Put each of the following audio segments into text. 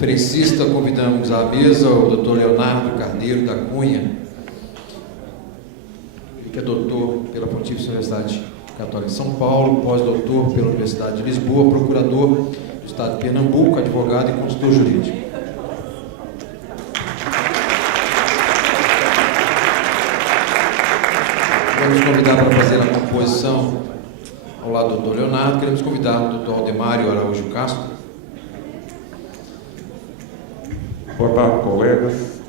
conferencista, convidamos à mesa o Dr. Leonardo Carneiro da Cunha, que é doutor pela Pontifícia Universidade Católica de São Paulo, pós-doutor pela Universidade de Lisboa, procurador do Estado de Pernambuco, advogado e consultor jurídico. Vamos convidar para fazer a composição ao lado do Dr. Leonardo, queremos convidar o Dr. Aldemário Araújo Castro. Boa tarde, colegas.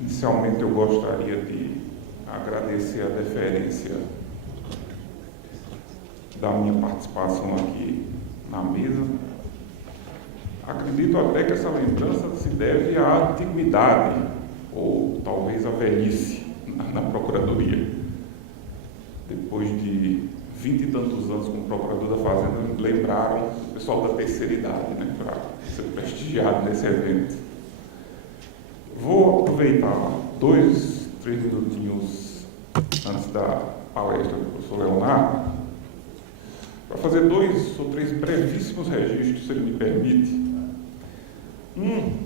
Inicialmente eu gostaria de agradecer a deferência da minha participação aqui na mesa. Acredito até que essa lembrança se deve à antiguidade, ou talvez à velhice na Procuradoria. Depois de 20 e tantos anos como procurador da Fazenda, lembraram o pessoal da terceira idade, né, para ser prestigiado nesse evento. Vou aproveitar 2, 3 minutinhos antes da palestra do professor Leonardo para fazer 2 ou 3 brevíssimos registros, se ele me permite. Um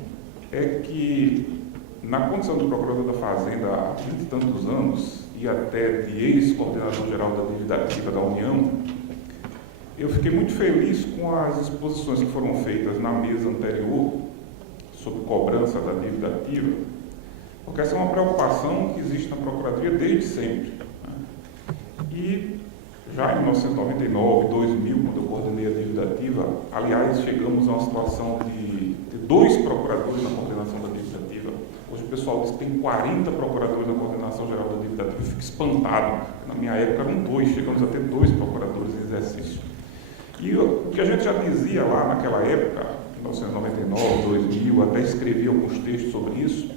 é que, na condição de procurador da Fazenda há 20 e tantos anos, e até de ex-coordenador-geral da dívida ativa da União, eu fiquei muito feliz com as exposições que foram feitas na mesa anterior sobre cobrança da dívida ativa, porque essa é uma preocupação que existe na Procuradoria desde sempre, né? E já em 1999, 2000, quando eu coordenei a dívida ativa, aliás, chegamos a uma situação de 2 procuradores na coordenação da dívida ativa. Hoje o pessoal diz que tem 40 procuradores na coordenação geral da dívida ativa. Eu fico espantado. Na minha época eram 2, chegamos a ter 2 procuradores em exercício. E o que a gente já dizia lá naquela época, 1999, 2000, até escrevi alguns textos sobre isso,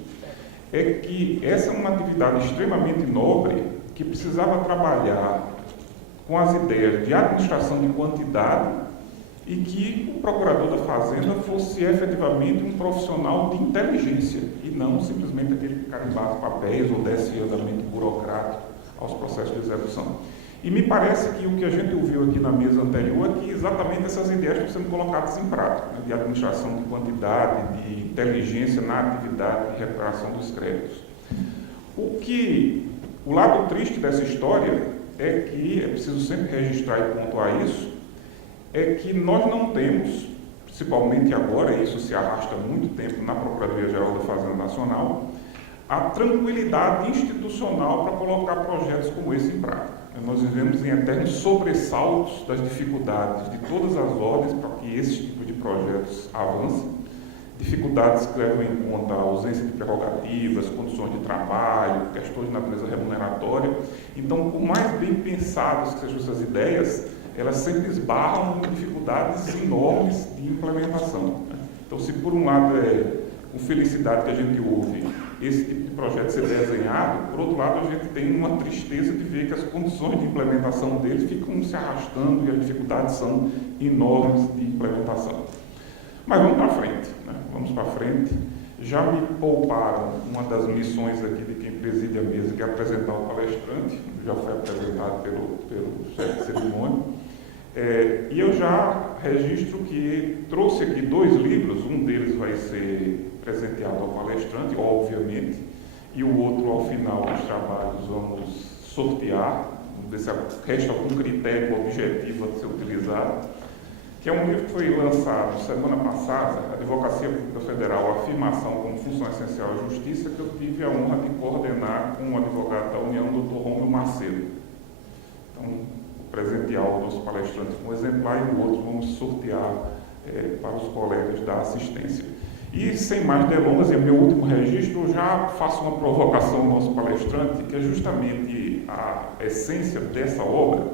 é que essa é uma atividade extremamente nobre que precisava trabalhar com as ideias de administração de quantidade e que o procurador da Fazenda fosse efetivamente um profissional de inteligência e não simplesmente aquele que carimbasse papéis ou desse andamento burocrático aos processos de execução. E me parece que o que a gente ouviu aqui na mesa anterior é que exatamente essas ideias estão sendo colocadas em prática, né, de administração de quantidade, de inteligência na atividade de recuperação dos créditos. O lado triste dessa história é que, é preciso sempre registrar e pontuar isso, é que nós não temos, principalmente agora, e isso se arrasta há muito tempo na Procuradoria-Geral da Fazenda Nacional, a tranquilidade institucional para colocar projetos como esse em prática. Nós vivemos em eternos sobressaltos das dificuldades de todas as ordens para que esse tipo de projetos avancem. Dificuldades que levam em conta a ausência de prerrogativas, condições de trabalho, questões de natureza remuneratória. Então, por mais bem pensadas que sejam essas ideias, elas sempre esbarram em dificuldades enormes de implementação. Então, se por um lado é com felicidade que a gente ouve esse tipo de projeto ser desenhado, por outro lado a gente tem uma tristeza de ver que as condições de implementação deles ficam se arrastando e as dificuldades são enormes de implementação. Mas vamos para frente, né? Vamos para frente. Já me pouparam uma das missões aqui de quem preside a mesa, que é apresentar o palestrante, já foi apresentado pelo chefe de cerimônia. E eu já registro que trouxe aqui 2 livros, um deles vai ser presenteado ao palestrante, obviamente, e o outro, ao final dos trabalhos, vamos sortear, vamos ver se resta algum critério objetivo a ser utilizado, que é um livro que foi lançado semana passada, Advocacia Pública Federal, Afirmação como Função Essencial à Justiça, que eu tive a honra de coordenar com o advogado da União, Dr. Rômulo Macedo. Então, presentear o nosso palestrante com um exemplar e o outro vamos sortear para os colegas da assistência. E, sem mais delongas, em meu último registro, eu já faço uma provocação ao nosso palestrante, que é justamente a essência dessa obra,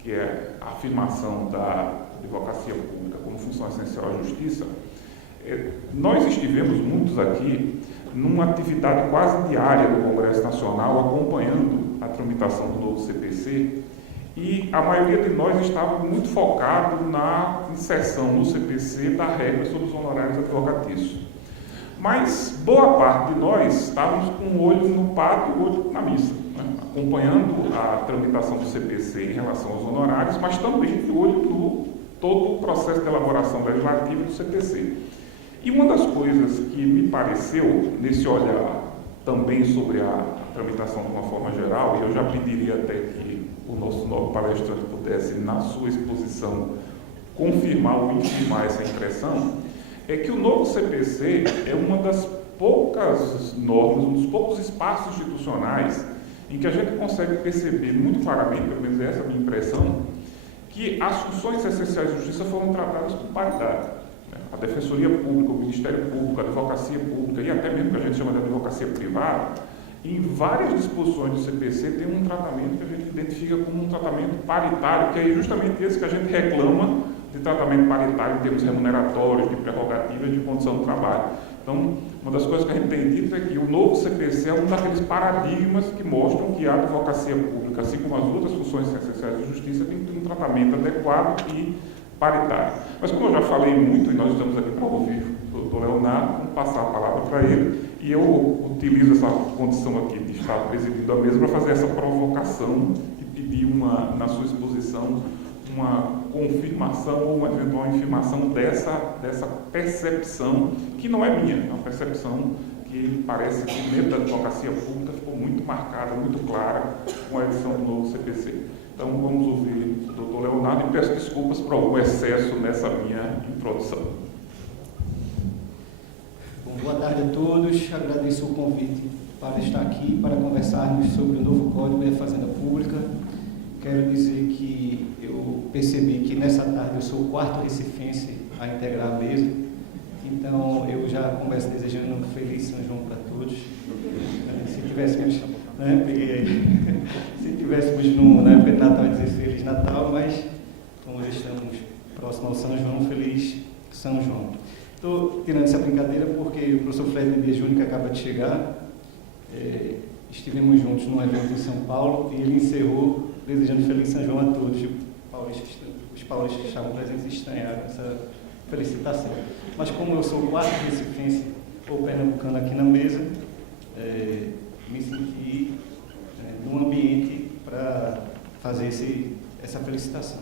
que é a afirmação da advocacia pública como função essencial à justiça. Nós estivemos, muitos aqui, numa atividade quase diária do Congresso Nacional, acompanhando a tramitação do novo CPC, e a maioria de nós estava muito focado na inserção no CPC da regra sobre os honorários advocatícios. Mas boa parte de nós estávamos com o olho no padre e o olho na missa, né? Acompanhando a tramitação do CPC em relação aos honorários, mas também de olho no todo o processo de elaboração legislativa do CPC. E uma das coisas que me pareceu, nesse olhar também sobre a tramitação de uma forma geral, e eu já pediria até que o nosso novo palestrante pudesse, na sua exposição, confirmar ou infirmar essa impressão, é que o novo CPC é uma das poucas normas, um dos poucos espaços institucionais em que a gente consegue perceber muito claramente, pelo menos essa é a minha impressão, que as funções essenciais de justiça foram tratadas com paridade. A Defensoria Pública, o Ministério Público, a Advocacia Pública e até mesmo o que a gente chama de advocacia privada, em várias disposições do CPC tem um tratamento que a gente identifica como um tratamento paritário, que é justamente esse que a gente reclama de tratamento paritário em termos remuneratórios, de prerrogativas, de condição de trabalho. Então, uma das coisas que a gente tem dito é que o novo CPC é um daqueles paradigmas que mostram que a advocacia pública, assim como as outras funções essenciais de justiça, tem que ter um tratamento adequado e paritário. Mas como eu já falei muito, e nós estamos aqui para ouvir o doutor Leonardo, vamos passar a palavra para ele, e eu utilizo essa condição aqui de estar presidindo a mesa para fazer essa provocação e pedir na sua exposição uma confirmação ou uma eventual infirmação dessa percepção, que não é minha, é uma percepção que parece que dentro da advocacia pública ficou muito marcada, muito clara com a edição do novo CPC. Então vamos ouvir o doutor Leonardo e peço desculpas por algum excesso nessa minha introdução. Bom, boa tarde a todos, agradeço o convite para estar aqui, para conversarmos sobre o novo Código de Fazenda Pública. Quero dizer que eu percebi que nessa tarde eu sou o quarto recifense a integrar a mesa, então eu já começo desejando um feliz São João para todos. Se tivéssemos, se tivéssemos na época de Natal, dizer Feliz Natal, mas como já estamos próximo ao São João, Feliz São João. Estou tirando essa brincadeira porque o professor Fred Dias Júnior, que acaba de chegar, estivemos juntos num evento em São Paulo e ele encerrou desejando Feliz São João a todos. Os paulistas que estavam presentes estranharam essa felicitação. Mas como eu sou o quarto recifense ou pernambucano aqui na mesa, me senti num ambiente para fazer essa felicitação.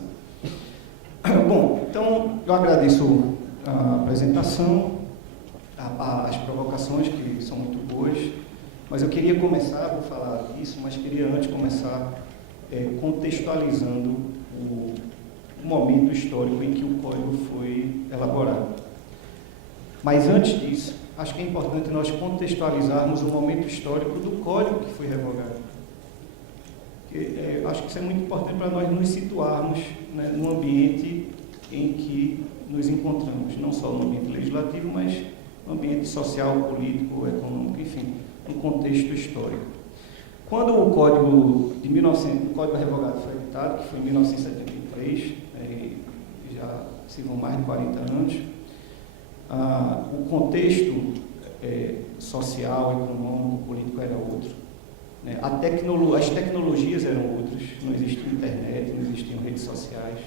Bom, então eu agradeço a apresentação, as provocações que são muito boas, mas eu queria começar, vou falar disso, mas queria antes começar contextualizando o momento histórico em que o Código foi elaborado. Mas antes disso, acho que é importante nós contextualizarmos o momento histórico do Código que foi revogado. Acho que isso é muito importante para nós nos situarmos no ambiente em que nos encontramos, não só no ambiente legislativo, mas no ambiente social, político, econômico, enfim, no contexto histórico. Quando o Código Revogado foi editado, que foi em 1973, já se vão mais de 40 anos, o contexto social, econômico, político era outro. As tecnologias eram outras, não existia internet, não existiam redes sociais.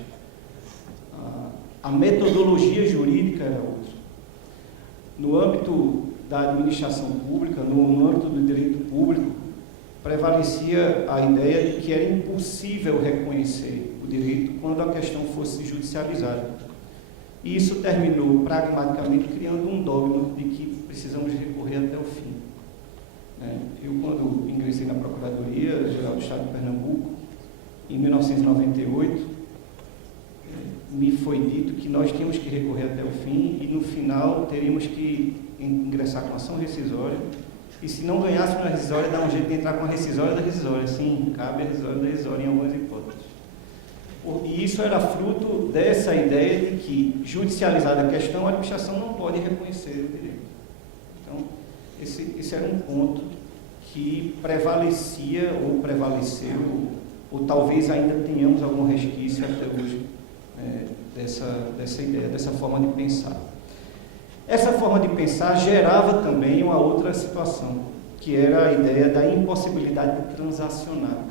A metodologia jurídica era outra. No âmbito da administração pública, no âmbito do direito público, prevalecia a ideia de que era impossível reconhecer o direito quando a questão fosse judicializada. E isso terminou, pragmaticamente, criando um dogma de que precisamos recorrer até o fim. Eu, quando ingressei na Procuradoria-Geral do Estado de Pernambuco, em 1998, me foi dito que nós tínhamos que recorrer até o fim e, no final, teríamos que ingressar com ação rescisória. E se não ganhássemos na rescisória, dá um jeito de entrar com a rescisória da rescisória. Sim, cabe a rescisória da rescisória em algumas hipóteses. E isso era fruto dessa ideia de que, judicializada a questão, a administração não pode reconhecer o direito. Então, esse era um ponto que prevalecia ou prevaleceu, ou talvez ainda tenhamos algum resquício até hoje dessa ideia, dessa forma de pensar. Essa forma de pensar gerava também uma outra situação, que era a ideia da impossibilidade de transacionar.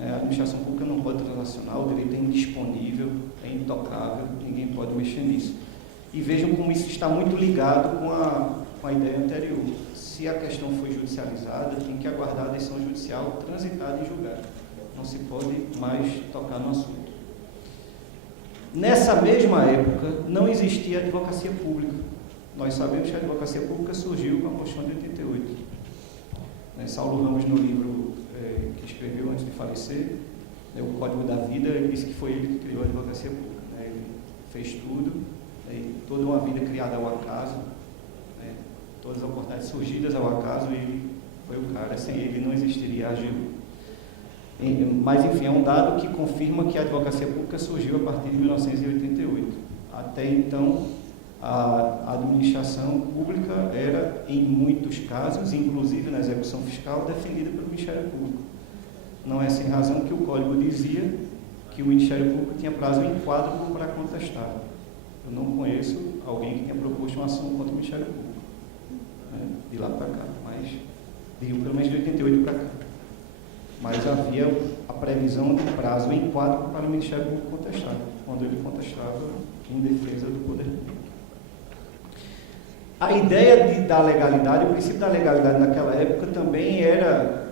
A administração pública não pode transacionar, o direito é indisponível, é intocável, ninguém pode mexer nisso. E vejam como isso está muito ligado com a ideia anterior. Se a questão foi judicializada, tem que aguardar a decisão judicial transitada em julgado. Não se pode mais tocar no assunto. Nessa mesma época, não existia advocacia pública. nós sabemos que a advocacia pública surgiu com a Constituição de 88. Saulo Ramos, no livro que escreveu antes de falecer, O Código da Vida, ele disse que foi ele que criou a advocacia pública. Ele fez tudo, toda uma vida criada ao acaso, todas as oportunidades surgidas ao acaso, ele foi o cara. Sem ele não existiria a AGU. Mas, enfim, é um dado que confirma que a advocacia pública surgiu a partir de 1988. Até então, a administração pública era, em muitos casos, inclusive na execução fiscal, defendida pelo Ministério Público. Não é sem razão que o Código dizia que o Ministério Público tinha prazo inquádruplo para contestar. Eu não conheço alguém que tenha proposto uma ação contra o Ministério Público, de lá para cá, mas digo pelo menos de 88 para cá. Mas havia a previsão de prazo inquádruplo para o Ministério Público contestar, quando ele contestava em defesa do poder público. A ideia da legalidade, o princípio da legalidade naquela época também era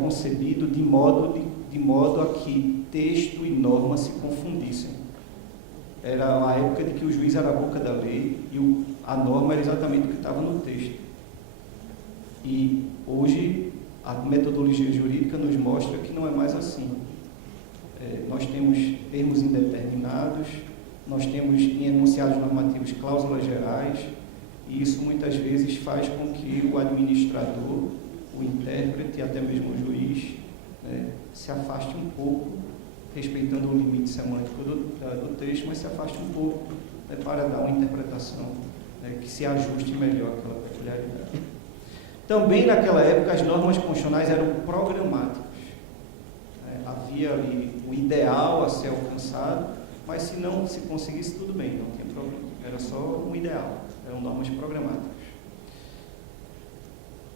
concebido de modo a que texto e norma se confundissem. Era uma época de que o juiz era a boca da lei e a norma era exatamente o que estava no texto. E hoje a metodologia jurídica nos mostra que não é mais assim. Nós temos termos indeterminados, nós temos em enunciados normativos cláusulas gerais, e isso muitas vezes faz com que o administrador, o intérprete e até mesmo o juiz se afaste um pouco, respeitando o limite semântico do texto, mas se afaste um pouco para dar uma interpretação que se ajuste melhor àquela peculiaridade. Também naquela época as normas constitucionais eram programáticas. Havia ali o ideal a ser alcançado, mas se não se conseguisse, tudo bem, não tinha problema. Era só um ideal, eram normas programáticas.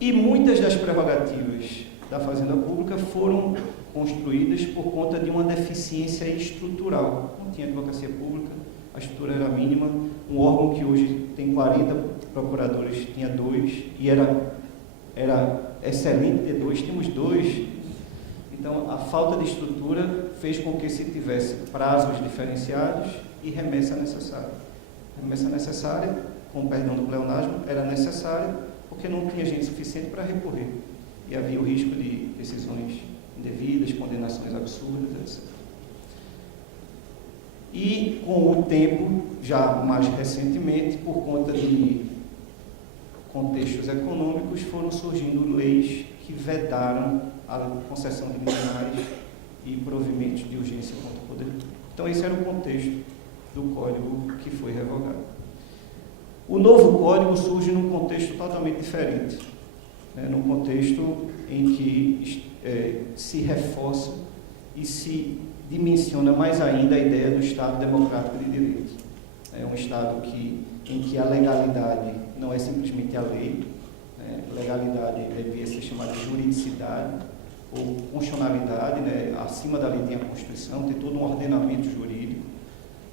E muitas das prerrogativas da Fazenda Pública foram construídas por conta de uma deficiência estrutural. Não tinha advocacia pública, a estrutura era mínima, um órgão que hoje tem 40 procuradores tinha 2, e era excelente ter 2, temos 2. Então, a falta de estrutura fez com que se tivesse prazos diferenciados e remessa necessária. Remessa necessária, com o perdão do pleonasmo, era necessária porque não tinha gente suficiente para recorrer. E havia o risco de decisões indevidas, condenações absurdas, etc. E, com o tempo, já mais recentemente, por conta de contextos econômicos, foram surgindo leis que vedaram a concessão de liminares e provimentos de urgência contra o poder público. Então, esse era o contexto do Código que foi revogado. O novo Código surge num contexto totalmente diferente, num contexto em que se reforça e se dimensiona mais ainda a ideia do Estado democrático de direito. É um Estado em que a legalidade não é simplesmente a lei, legalidade devia ser chamada de juridicidade ou constitucionalidade, acima da lei tem a Constituição, tem todo um ordenamento jurídico,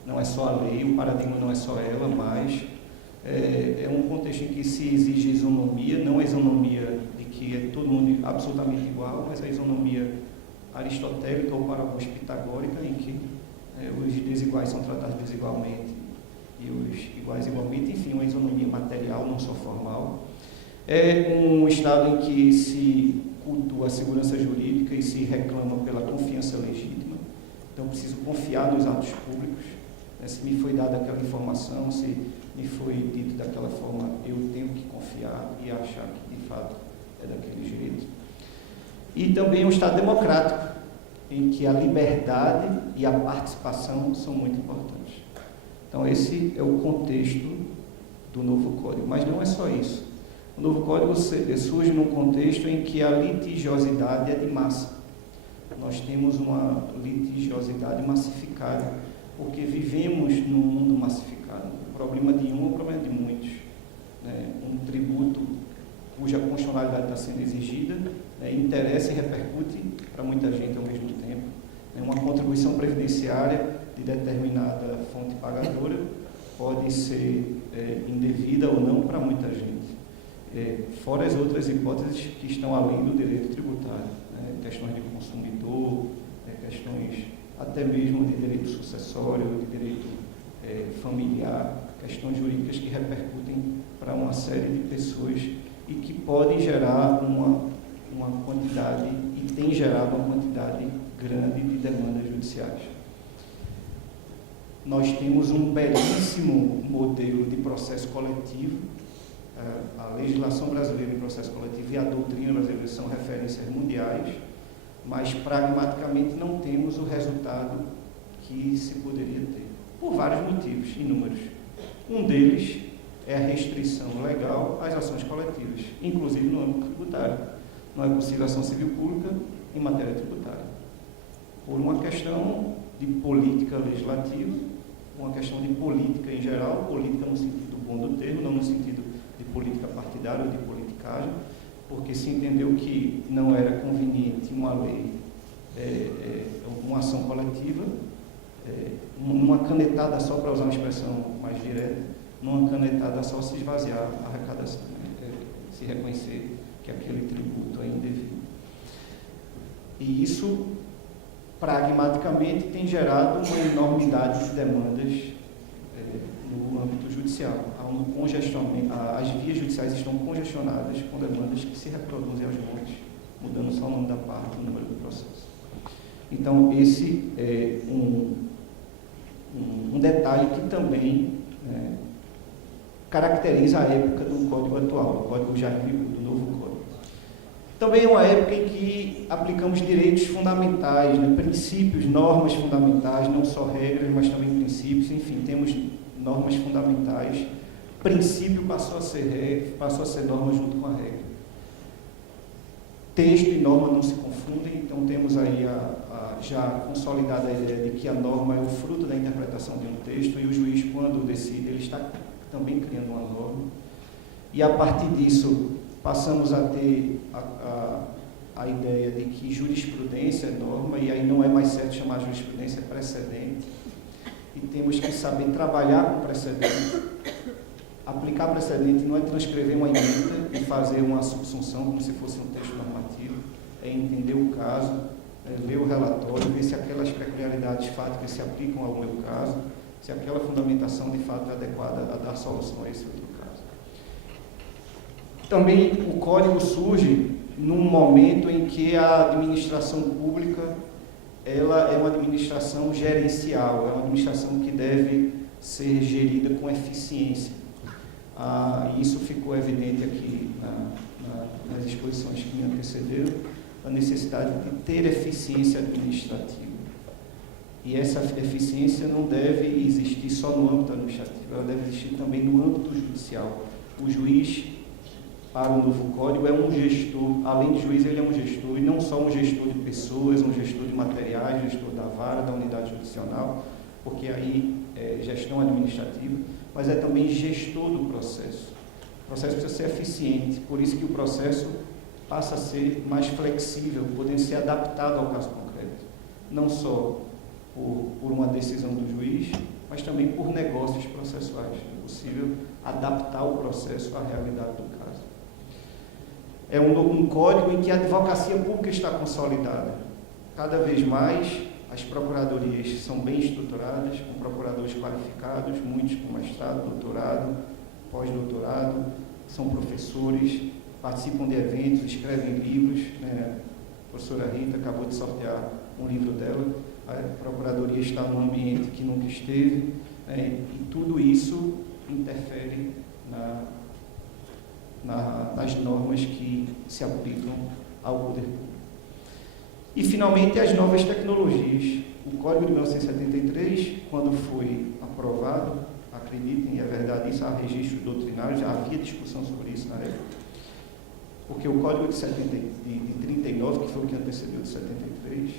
não é só a lei, o paradigma não é só ela, mas é um contexto em que se exige isonomia, não a isonomia de que é todo mundo absolutamente igual, mas a isonomia aristotélica ou para alguns pitagórica, em que os desiguais são tratados desigualmente e os iguais igualmente, enfim, uma isonomia material, não só formal. É um Estado em que se cultua a segurança jurídica e se reclama pela confiança legítima. Então, preciso confiar nos atos públicos. Se me foi dada aquela informação, se me foi dito daquela forma, eu tenho que confiar e achar que, de fato, é daquele jeito. E também um Estado democrático, em que a liberdade e a participação são muito importantes. Então, esse é o contexto do novo Código. Mas não é só isso. O novo Código surge num contexto em que a litigiosidade é de massa. Nós temos uma litigiosidade massificada, porque vivemos num mundo massificado. O problema de um é o problema de muitos. Um tributo cuja constitucionalidade está sendo exigida, interessa e repercute para muita gente ao mesmo tempo. Uma contribuição previdenciária de determinada fonte pagadora pode ser indevida ou não para muita gente. Fora as outras hipóteses que estão além do direito tributário, questões de consumidor, questões até mesmo de direito sucessório, de direito familiar, questões jurídicas que repercutem para uma série de pessoas e que podem gerar uma quantidade, e tem gerado uma quantidade grande de demandas judiciais. Nós temos um belíssimo modelo de processo coletivo. A legislação brasileira em processo coletivo e a doutrina brasileira são referências mundiais, mas pragmaticamente não temos o resultado que se poderia ter, por vários motivos, inúmeros. Um deles é a restrição legal às ações coletivas, inclusive no âmbito tributário. Não é possível ação civil pública em matéria tributária, por uma questão de política legislativa, uma questão de política em geral, política no sentido bom do termo, não no sentido de política partidária ou de politicagem, porque se entendeu que não era conveniente uma lei, uma ação coletiva, numa canetada só, para usar uma expressão mais direta, numa canetada só se esvaziar a arrecadação, se reconhecer que aquele tributo é indevido. E isso, pragmaticamente, tem gerado uma enormidade de demandas no âmbito judicial. Há um congestionamento, as vias judiciais estão congestionadas com demandas que se reproduzem aos montes, mudando só o nome da parte, o número do processo. Então, esse é um detalhe que também caracteriza a época do Código atual, do Código já em vigor, do novo Código. Também é uma época em que aplicamos direitos fundamentais, princípios, normas fundamentais, não só regras, mas também princípios, enfim, temos normas fundamentais. Princípio passou a ser norma junto com a regra. Texto e norma não se confundem, então temos aí já consolidada a ideia de que a norma é o fruto da interpretação de um texto e o juiz, quando decide, ele está também criando uma norma. E a partir disso, passamos a ter a ideia de que jurisprudência é norma, e aí não é mais certo chamar jurisprudência precedente, e temos que saber trabalhar com precedente. Aplicar precedente não é transcrever uma emenda e fazer uma subsunção como se fosse um texto normativo, é entender o caso, ler o relatório, ver se aquelas peculiaridades fáticas se aplicam ao meu caso, se aquela fundamentação de fato é adequada a dar solução a esse outro caso. Também o Código surge num momento em que a administração pública ela é uma administração gerencial, é uma administração que deve ser gerida com eficiência. E isso ficou evidente aqui nas exposições que me antecederam, a necessidade de ter eficiência administrativa. E essa eficiência não deve existir só no âmbito administrativo, ela deve existir também no âmbito judicial. O juiz, para o novo código, é um gestor, além de juiz, ele é um gestor, e não só um gestor de pessoas, um gestor de materiais, gestor da vara, da unidade judicial, porque aí é gestão administrativa, mas é também gestor do processo. O processo precisa ser eficiente, por isso que o processo passa a ser mais flexível, podendo ser adaptado ao caso concreto. Não só por uma decisão do juiz, mas também por negócios processuais. É possível adaptar o processo à realidade do caso. É um código em que a advocacia pública está consolidada. Cada vez mais, as procuradorias são bem estruturadas, com procuradores qualificados, muitos com mestrado, doutorado, pós-doutorado, são professores, participam de eventos, escrevem livros. A professora Rita acabou de sortear um livro dela. A procuradoria está num ambiente que nunca esteve, e tudo isso interfere nas normas que se aplicam ao poder público. E, finalmente, as novas tecnologias. O Código de 1973, quando foi aprovado, acreditem, é verdade isso, há registros doutrinários, já havia discussão sobre isso na época, porque o Código de 39, que foi o que antecedeu de 73,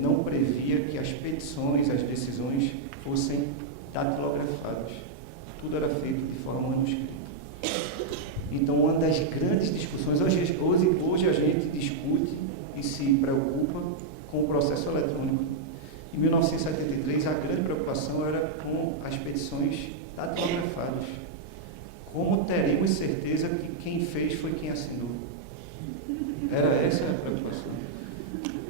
não previa que as petições, as decisões fossem datilografadas. Tudo era feito de forma manuscrita. Então, uma das grandes discussões, hoje a gente discute e se preocupa com o processo eletrônico. Em 1973, a grande preocupação era com as petições datilografadas. Como teremos certeza que quem fez foi quem assinou? Era essa a preocupação.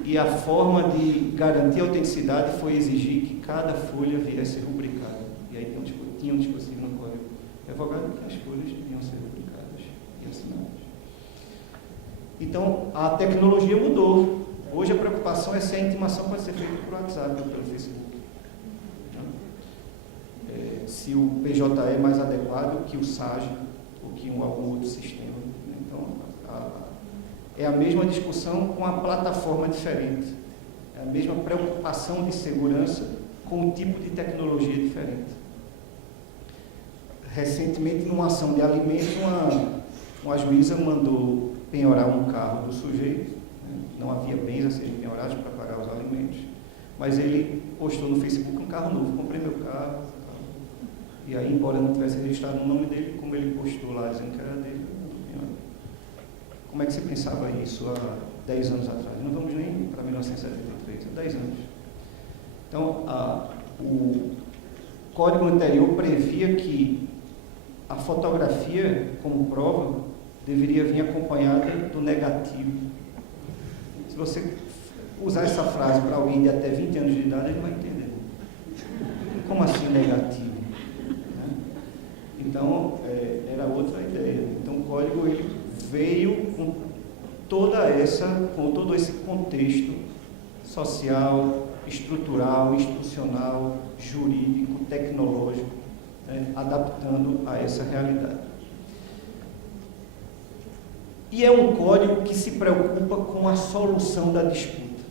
E a forma de garantir a autenticidade foi exigir que cada folha viesse rubricada. E aí tinha tinham dispositivo no código revogado, que as folhas deviam ser publicadas e assinadas. Então, a tecnologia mudou. Hoje a preocupação é se a intimação pode ser feita por WhatsApp ou pelo Facebook. Se o PJE é mais adequado que o SAGE ou que algum outro sistema. Então, é a mesma discussão com a plataforma diferente. É a mesma preocupação de segurança com um tipo de tecnologia diferente. Recentemente, numa ação de alimentos, uma juíza mandou penhorar um carro do sujeito, né? Não havia bens a serem penhorados para pagar os alimentos, mas ele postou no Facebook um carro novo, comprei meu carro, e aí, embora não tivesse registrado o nome dele, como ele postou lá dizendo que era dele, como é que você pensava isso há 10 anos atrás? Não vamos nem para 1973, há 10 anos. Então, o código anterior previa que a fotografia, como prova, deveria vir acompanhada do negativo. Se você usar essa frase para alguém de até 20 anos de idade, ele vai entender. Como assim negativo? Então, era outra ideia. Então, o código ele veio com todo esse contexto social, estrutural, institucional, jurídico, tecnológico, né, adaptando a essa realidade. E é um código que se preocupa com a solução da disputa,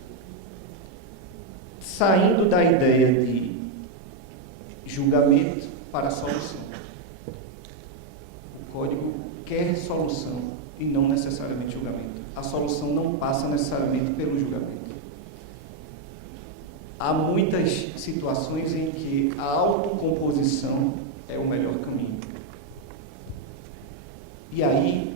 saindo da ideia de julgamento para a solução. O código quer solução e não necessariamente julgamento. A solução não passa necessariamente pelo julgamento. Há muitas situações em que a autocomposição é o melhor caminho. E aí,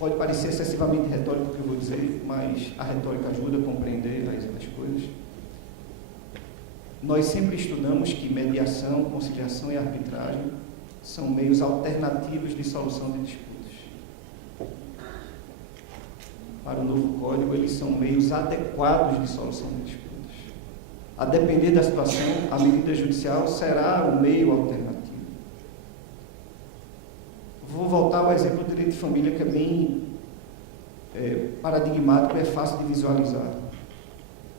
pode parecer excessivamente retórico o que eu vou dizer, mas a retórica ajuda a compreender as coisas. Nós sempre estudamos que mediação, conciliação e arbitragem são meios alternativos de solução de disputas. Para o novo código, eles são meios adequados de solução de disputas. A depender da situação, a medida judicial será o meio alternativo. Vou voltar ao exemplo do direito de família, que é bem paradigmático e é fácil de visualizar.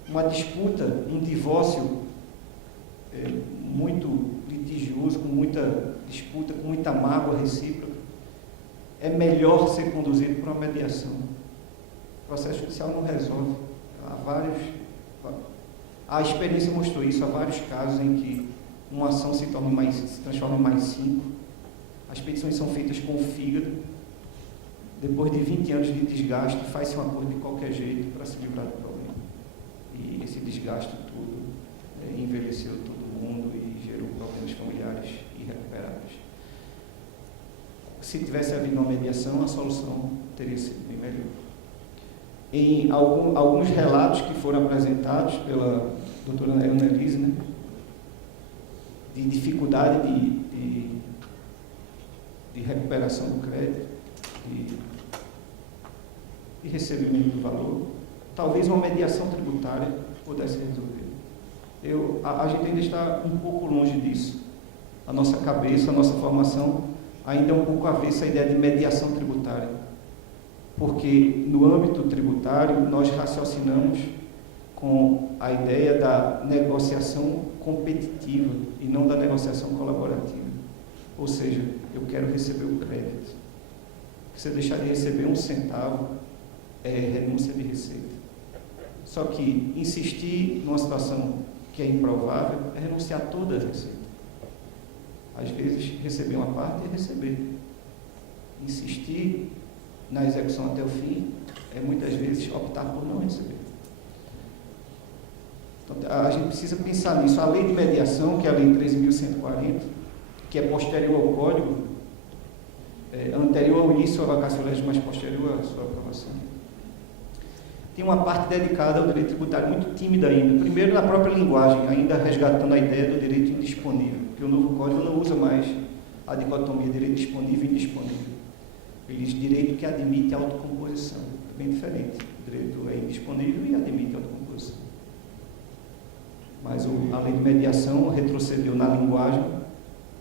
Uma disputa, um divórcio muito litigioso, com muita disputa, com muita mágoa recíproca, é melhor ser conduzido por uma mediação. O processo judicial não resolve. A experiência mostrou isso. Há vários casos em que uma ação se transforma em mais 5. As petições são feitas com o fígado. Depois de 20 anos de desgaste, faz-se um acordo de qualquer jeito para se livrar do problema. E esse desgaste todo envelheceu todo mundo e gerou problemas familiares irrecuperáveis. Se tivesse havido uma mediação, a solução teria sido bem melhor. Em alguns relatos que foram apresentados pela doutora Annelise, né, de dificuldade de recuperação do crédito, de recebimento do valor, talvez uma mediação tributária pudesse resolver. A gente ainda está um pouco longe disso. A nossa cabeça, a nossa formação ainda é um pouco avessa à ideia de mediação tributária. Porque no âmbito tributário nós raciocinamos com a ideia da negociação competitiva e não da negociação colaborativa. Ou seja, eu quero receber o crédito. Você deixar de receber 1 centavo é renúncia de receita. Só que insistir numa situação que é improvável é renunciar a toda a receita. Às vezes receber uma parte é receber. Insistir na execução até o fim é muitas vezes optar por não receber. Então, a gente precisa pensar nisso. A lei de mediação, que é a lei 13.140, que é posterior ao código, anterior ao início à vacatio legis, mas posterior à sua aprovação, tem uma parte dedicada ao direito tributário muito tímida ainda. Primeiro, na própria linguagem, ainda resgatando a ideia do direito indisponível, porque o novo código não usa mais a dicotomia direito disponível e indisponível. Ele diz direito que admite autocomposição. É bem diferente. O direito é indisponível e admite autocomposição. Mas a lei de mediação retrocedeu na linguagem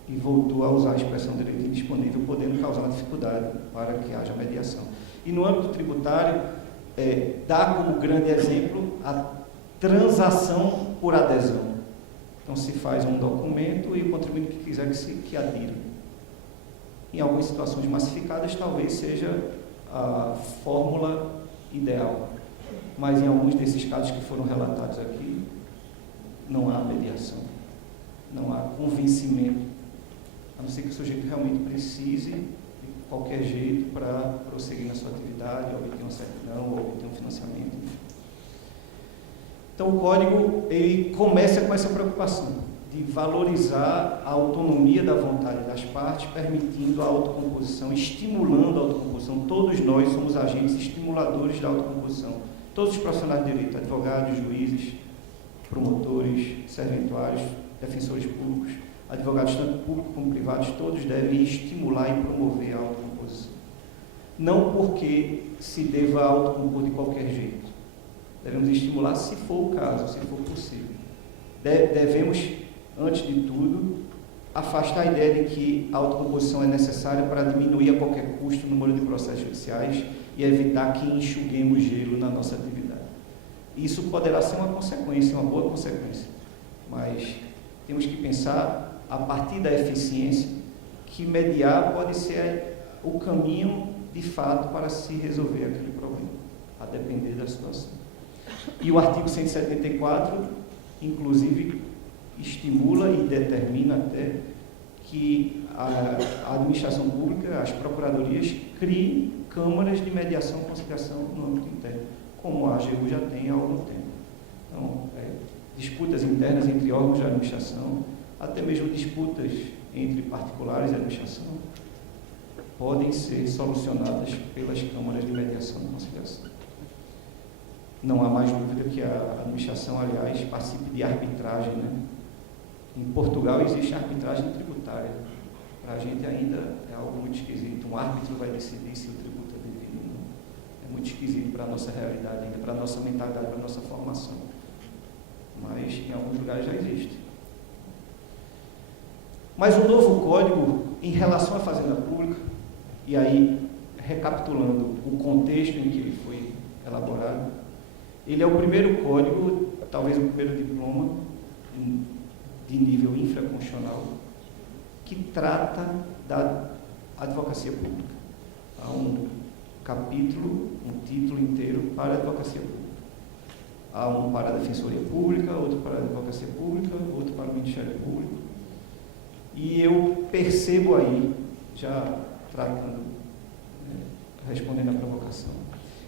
e voltou a usar a expressão direito indisponível, podendo causar uma dificuldade para que haja mediação. E no âmbito tributário, dá como grande exemplo a transação por adesão. Então, se faz um documento e o contribuinte que quiser que adira. Em algumas situações massificadas, talvez seja a fórmula ideal. Mas em alguns desses casos que foram relatados aqui, não há mediação, não há convencimento, a não ser que o sujeito realmente precise, de qualquer jeito, para prosseguir na sua atividade, obter uma certidão, ou obter um financiamento. Então, o código ele começa com essa preocupação de valorizar a autonomia da vontade das partes, permitindo a autocomposição, estimulando a autocomposição. Todos nós somos agentes estimuladores da autocomposição. Todos os profissionais de direito, advogados, juízes, promotores, serventuários, defensores públicos, advogados tanto públicos como privados, todos devem estimular e promover a autocomposição. Não porque se deva autocompor de qualquer jeito. Devemos estimular se for o caso, se for possível. Devemos, antes de tudo, afastar a ideia de que a autocomposição é necessária para diminuir a qualquer custo o número de processos judiciais e evitar que enxuguemos gelo na nossa atividade. Isso poderá ser uma consequência, uma boa consequência, mas temos que pensar, a partir da eficiência, que mediar pode ser o caminho, de fato, para se resolver aquele problema, a depender da situação. E o artigo 174, inclusive, estimula e determina até que a administração pública, as procuradorias, criem câmaras de mediação e conciliação no âmbito interno, como a AGU já tem há algum tempo. Então, disputas internas entre órgãos de administração, até mesmo disputas entre particulares e administração, podem ser solucionadas pelas câmaras de mediação e conciliação. Não há mais dúvida que a administração, aliás, participe de arbitragem, né? Em Portugal existe arbitragem tributária. Para a gente ainda é algo muito esquisito. Um árbitro vai decidir se o tributo é devido ou não. É muito esquisito para a nossa realidade ainda, para a nossa mentalidade, para a nossa formação. Mas em alguns lugares já existe. Mas o novo código, em relação à fazenda pública, e aí, recapitulando o contexto em que ele foi elaborado, ele é o primeiro código, talvez o primeiro diploma de nível infraconstitucional, que trata da advocacia pública. Há um capítulo, um título inteiro para a advocacia pública. Há um para a Defensoria Pública, outro para a Advocacia Pública, outro para o Ministério Público. E eu percebo aí, já tratando, respondendo à provocação,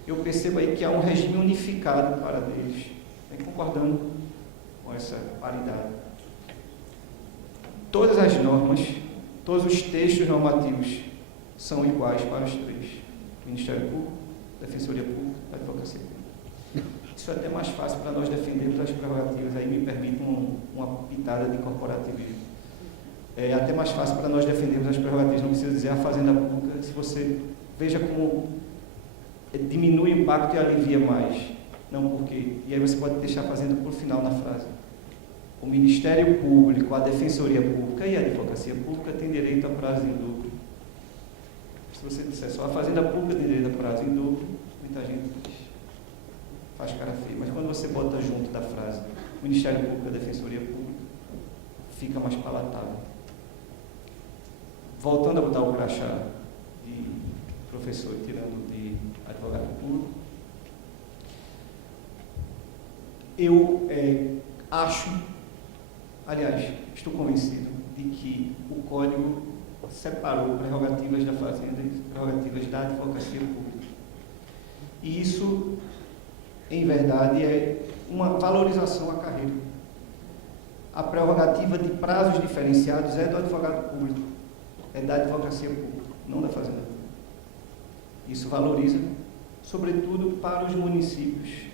eu percebo aí que há um regime unificado para eles, concordando com essa paridade. Todas as normas, todos os textos normativos são iguais para os três: Ministério Público, Defensoria Pública, Advocacia Pública. Isso é até mais fácil para nós defendermos as prerrogativas, aí me permitam uma pitada de corporativismo. É até mais fácil para nós defendermos as prerrogativas, não precisa dizer a Fazenda Pública, se você veja como diminui o impacto e alivia mais. Não porque, e aí você pode deixar a Fazenda por final na frase. O Ministério Público, a Defensoria Pública e a Advocacia Pública têm direito a prazo em dobro. Se você disser só a Fazenda Pública tem direito a prazo em dobro, muita gente faz cara feia. Mas quando você bota junto da frase Ministério Público e a Defensoria Pública, fica mais palatável. Voltando a botar o crachá de professor e tirando de advogado público, eu acho, aliás, estou convencido de que o Código separou prerrogativas da Fazenda e prerrogativas da Advocacia Pública. E isso, em verdade, é uma valorização à carreira. A prerrogativa de prazos diferenciados é do advogado público, é da Advocacia Pública, não da Fazenda Pública. Isso valoriza, sobretudo para os municípios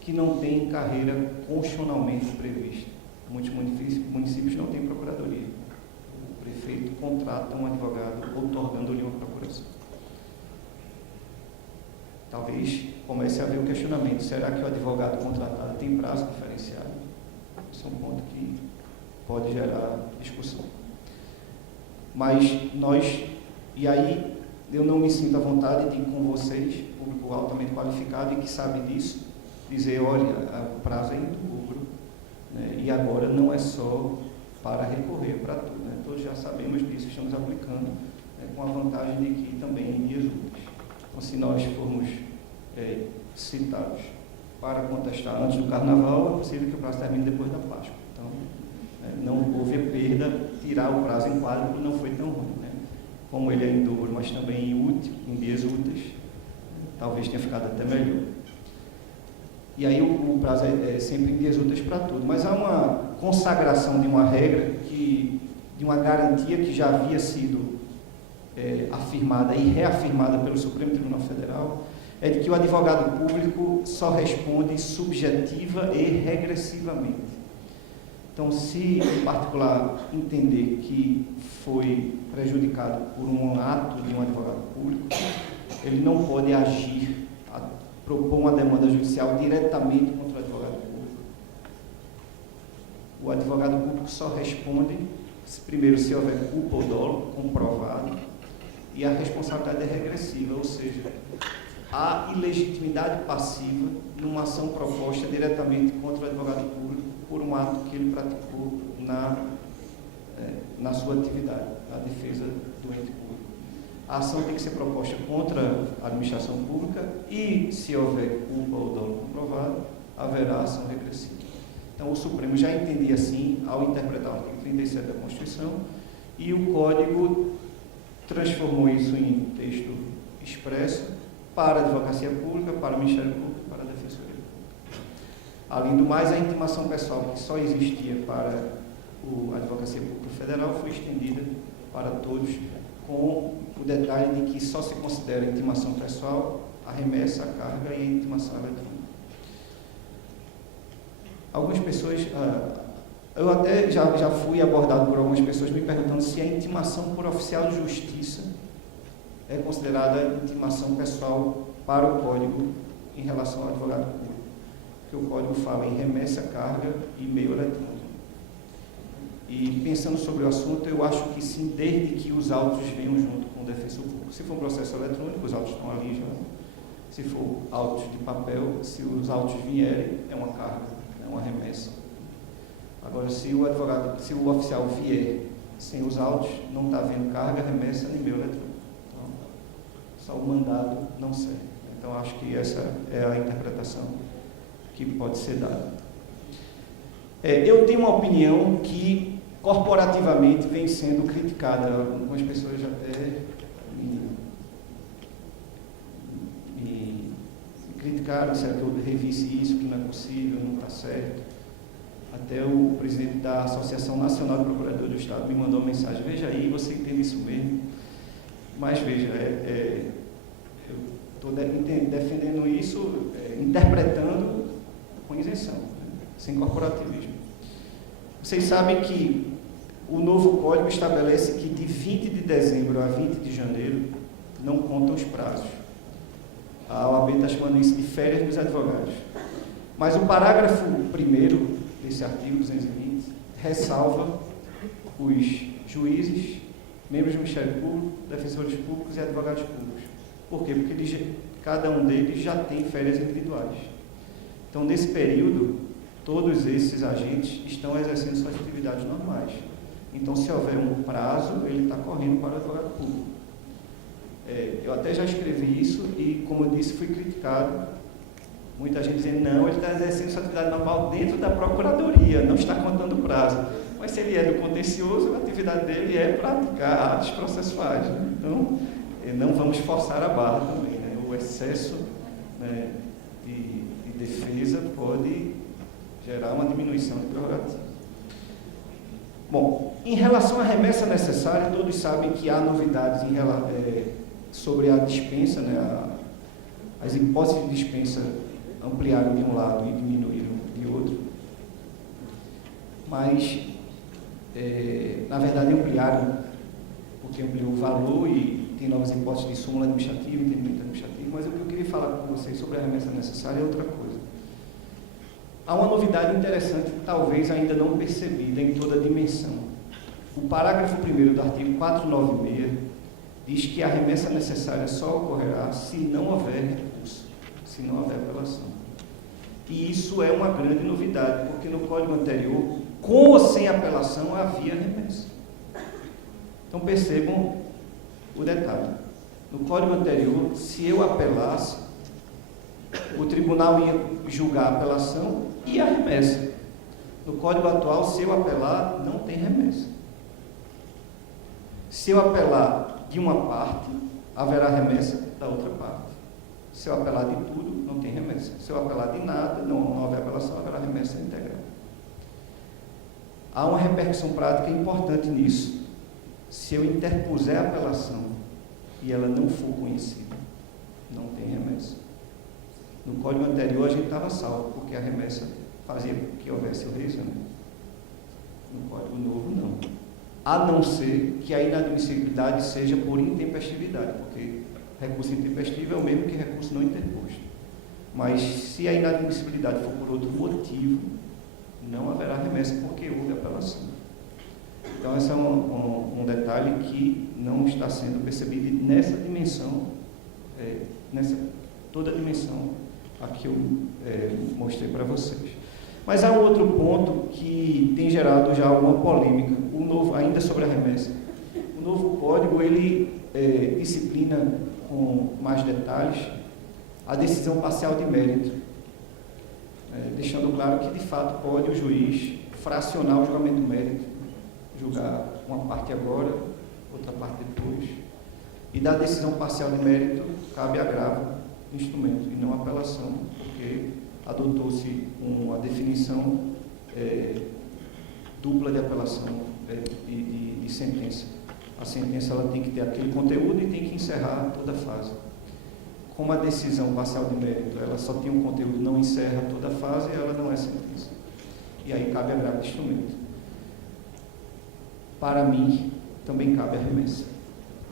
que não têm carreira constitucionalmente prevista. Muitos municípios não têm procuradoria. O prefeito contrata um advogado outorgando-lhe uma procuração. Talvez comece a haver um questionamento: será que o advogado contratado tem prazo diferenciado? Esse é um ponto que pode gerar discussão. Mas e aí eu não me sinto à vontade de ir com vocês, público altamente qualificado e que sabe disso, dizer, olha, o prazo é em dobro, né? E agora não é só para recorrer para tudo, né? Todos já sabemos disso, estamos aplicando, né, com a vantagem de que também em dias úteis. Então, se nós formos citados para contestar antes do Carnaval, é possível que o prazo termine depois da Páscoa. Então, não houve perda, tirar o prazo em quádruplo não foi tão ruim, né? Como ele é em dobro, mas também em dias úteis, talvez tenha ficado até melhor. E aí o prazo é sempre em dias úteis para tudo, mas há uma consagração de uma regra, de uma garantia que já havia sido afirmada e reafirmada pelo Supremo Tribunal Federal, é de que o advogado público só responde subjetiva e regressivamente. Então, se em particular entender que foi prejudicado por um ato de um advogado público, ele não pode agir, propor uma demanda judicial diretamente contra o advogado público. O advogado público só responde, primeiro, se houver culpa ou dolo comprovado, e a responsabilidade é regressiva, ou seja, há ilegitimidade passiva numa ação proposta diretamente contra o advogado público por um ato que ele praticou na sua atividade, a defesa do ente público. A ação tem que ser proposta contra a administração pública e, se houver culpa ou dolo comprovado, haverá ação regressiva. Então, o Supremo já entendia assim ao interpretar o artigo 37 da Constituição, e o Código transformou isso em texto expresso para a Advocacia Pública, para o Ministério Público e para a Defensoria Pública. Além do mais, a intimação pessoal, que só existia para a Advocacia Pública Federal, foi estendida para todos, com o detalhe de que só se considera intimação pessoal a remessa, a carga e a intimação eletrônica. Algumas pessoas, eu até já fui abordado por algumas pessoas me perguntando se a intimação por oficial de justiça é considerada intimação pessoal para o Código em relação ao advogado público. Porque o Código fala em remessa, carga e meio eletrônico. E pensando sobre o assunto, eu acho que sim, desde que os autos venham junto com o defensor público. Se for um processo eletrônico, os autos estão ali já. Se for autos de papel, se os autos vierem, é uma carga, é uma remessa. Agora, se o oficial vier sem os autos, não está havendo carga, remessa nem meio eletrônico. Então, só o mandado não serve. Então, acho que essa é a interpretação que pode ser dada. Eu tenho uma opinião que corporativamente vem sendo criticada. Algumas pessoas já até me criticaram, disseram que eu revisse isso, que não é possível, não está certo. Até o presidente da Associação Nacional de Procuradores do Estado me mandou uma mensagem: veja aí, você entende isso mesmo? Mas veja, eu estou defendendo isso, interpretando com isenção, sem corporativismo. Vocês sabem que o novo Código estabelece que de 20 de dezembro a 20 de janeiro não contam os prazos. A OAB está chamando isso de férias dos advogados. Mas o parágrafo 1º desse artigo 220 ressalva os juízes, membros do Ministério Público, defensores públicos e advogados públicos. Por quê? Porque cada um deles já tem férias individuais. Então, nesse período, todos esses agentes estão exercendo suas atividades normais. Então, se houver um prazo, ele está correndo para o advogado público. Eu até já escrevi isso e, como eu disse, fui criticado. Muita gente dizendo, não, ele está exercendo sua atividade normal dentro da procuradoria, não está contando prazo. Mas se ele é do contencioso, a atividade dele é praticar atos processuais. Né? Então, não vamos forçar a barra também. Né? O excesso, né, de defesa pode gerar uma diminuição de prerrogativa. Bom, em relação à remessa necessária, todos sabem que há novidades sobre a dispensa, né, as hipóteses de dispensa ampliaram de um lado e diminuíram de outro, mas, na verdade, ampliaram, porque ampliou o valor e tem novas hipóteses de súmula administrativa, entendimento administrativo, mas o que eu queria falar com vocês sobre a remessa necessária é outra coisa. Há uma novidade interessante, talvez ainda não percebida em toda a dimensão. O parágrafo 1º do artigo 496 diz que a remessa necessária só ocorrerá se não houver recurso, se não houver apelação. E isso é uma grande novidade, porque no Código anterior, com ou sem apelação, havia remessa. Então percebam o detalhe. No Código anterior, se eu apelasse, o tribunal ia julgar a apelação e a remessa. No Código atual, se eu apelar, não tem remessa. Se eu apelar de uma parte, haverá remessa da outra parte. Se eu apelar de tudo, não tem remessa. Se eu apelar de nada, não houver apelação, haverá remessa integral. Há uma repercussão prática importante nisso. Se eu interpuser a apelação e ela não for conhecida, não tem remessa. No Código anterior a gente estava salvo, porque a remessa fazia que houvesse o reexame. No Código novo, não. A não ser que a inadmissibilidade seja por intempestividade, porque recurso intempestivo é o mesmo que recurso não interposto. Mas se a inadmissibilidade for por outro motivo, não haverá remessa, porque houve apelação. Então, esse é um detalhe que não está sendo percebido nessa dimensão, nessa toda a dimensão a que eu mostrei para vocês. Mas há um outro ponto que tem gerado já alguma polêmica, ainda sobre a remessa. O novo código, ele disciplina com mais detalhes a decisão parcial de mérito, deixando claro que, de fato, pode o juiz fracionar o julgamento do mérito, julgar uma parte agora, outra parte depois, e da decisão parcial de mérito cabe agravo do instrumento e não apelação, porque adotou-se uma definição dupla de apelação de sentença. A sentença ela tem que ter aquele conteúdo e tem que encerrar toda a fase. Como a decisão parcial de mérito ela só tem um conteúdo, não encerra toda a fase, ela não é sentença. E aí cabe agravo do instrumento. Para mim, também cabe a remessa.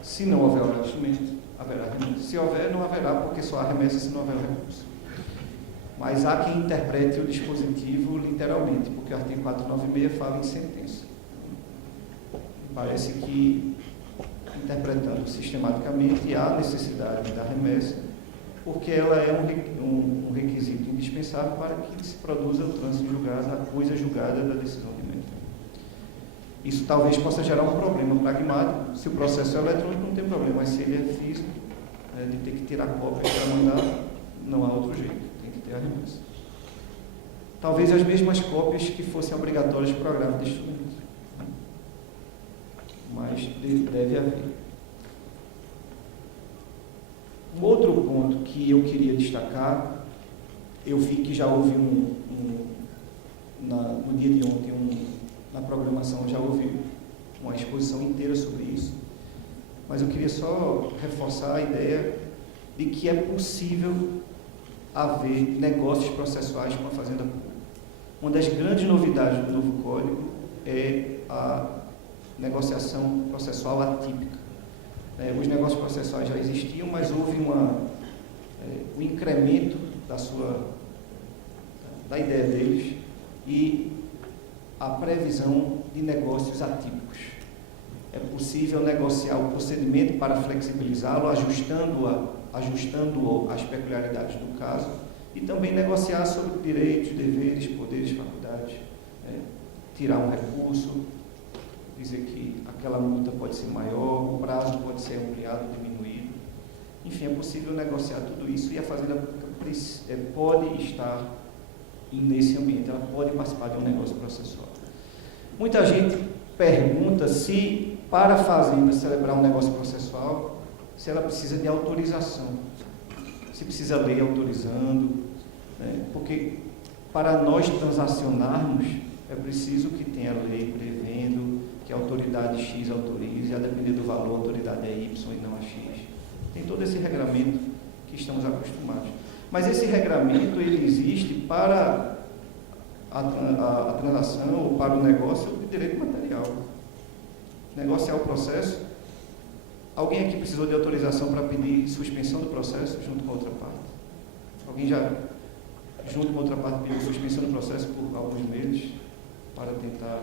Se não houver agravo do instrumento, haverá remessa. Se houver, não haverá, porque só há remessa se não houver recurso. Mas há quem interprete o dispositivo literalmente, porque o artigo 496 fala em sentença. Parece que, interpretando sistematicamente, há necessidade da remessa, porque ela é um requisito indispensável para que se produza o trânsito julgado, a coisa julgada da decisão de mérito. Isso talvez possa gerar um problema pragmático. Se o processo é eletrônico, não tem problema, mas se ele é físico, de ter que tirar cópia para mandar, não há outro jeito. A remessa. Talvez as mesmas cópias que fossem obrigatórias para o agravo de instrumento. Mas deve haver. Um outro ponto que eu queria destacar, eu vi que já houve no dia de ontem, na programação, já houve uma exposição inteira sobre isso, mas eu queria só reforçar a ideia de que é possível haver negócios processuais com a Fazenda Pública. Uma das grandes novidades do novo Código é a negociação processual atípica. Os negócios processuais já existiam, mas houve um incremento da ideia deles e a previsão de negócios atípicos. É possível negociar o procedimento para flexibilizá-lo, ajustando-o às peculiaridades do caso, e também negociar sobre direitos, deveres, poderes, faculdades, tirar um recurso, dizer que aquela multa pode ser maior, o prazo pode ser ampliado, diminuído. Enfim, é possível negociar tudo isso e a Fazenda Pública pode estar nesse ambiente, ela pode participar de um negócio processual. Muita gente pergunta se, para a Fazenda celebrar um negócio processual, se ela precisa de autorização, se precisa lei autorizando, porque para nós transacionarmos é preciso que tenha lei prevendo que a autoridade X autorize, e a depender do valor, a autoridade é Y e não a X. Tem todo esse regramento que estamos acostumados. Mas esse regramento, ele existe para a transação ou para o negócio de direito material. Negociar o processo. Alguém aqui precisou de autorização para pedir suspensão do processo junto com a outra parte? Alguém já, junto com a outra parte, pediu suspensão do processo por alguns meses para tentar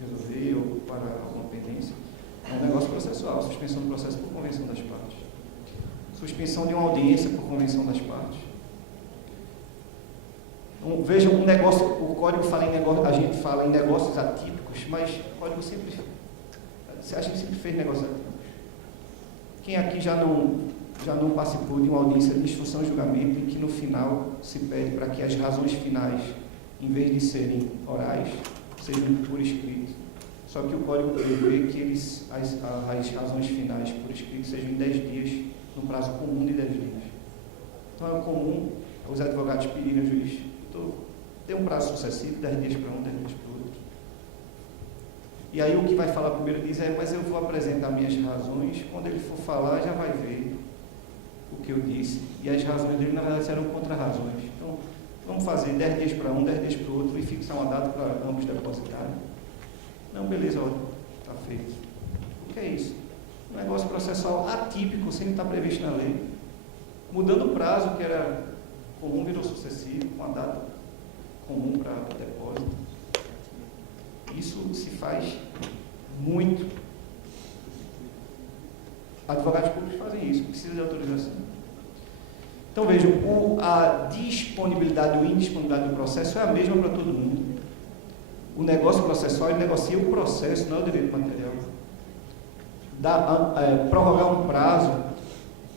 resolver ou para alguma pendência. É um negócio processual, suspensão do processo por convenção das partes. Suspensão de uma audiência por convenção das partes. Então, vejam, um negócio, o código fala em negócio, a gente fala em negócios atípicos, mas o código sempre, a gente sempre fez negócios atípicos. Quem aqui já não participou de uma audiência de instrução e julgamento em que no final se pede para que as razões finais, em vez de serem orais, sejam por escrito? Só que o código prevê que as razões finais por escrito sejam em 10 dias, no prazo comum de 10 dias. Então é comum os advogados pedirem ao juiz, tem um prazo sucessivo, 10 dias para um, 10 dias para o outro. E aí o que vai falar primeiro diz, mas eu vou apresentar minhas razões, quando ele for falar já vai ver o que eu disse. E as razões dele na verdade serão contra-razões. Então vamos fazer 10 dias para um, 10 dias para o outro e fixar uma data para ambos depositarem. Não, beleza, está feito. O que é isso? Um negócio processual atípico, sem estar previsto na lei. Mudando o prazo, que era comum, virou sucessivo, com a data comum para depósito. Isso se faz muito. Advogados públicos fazem isso, precisa de autorização. Então vejam, a disponibilidade ou indisponibilidade do processo é a mesma para todo mundo. O negócio processual, ele negocia o processo, não é o direito material. Prorrogar um prazo,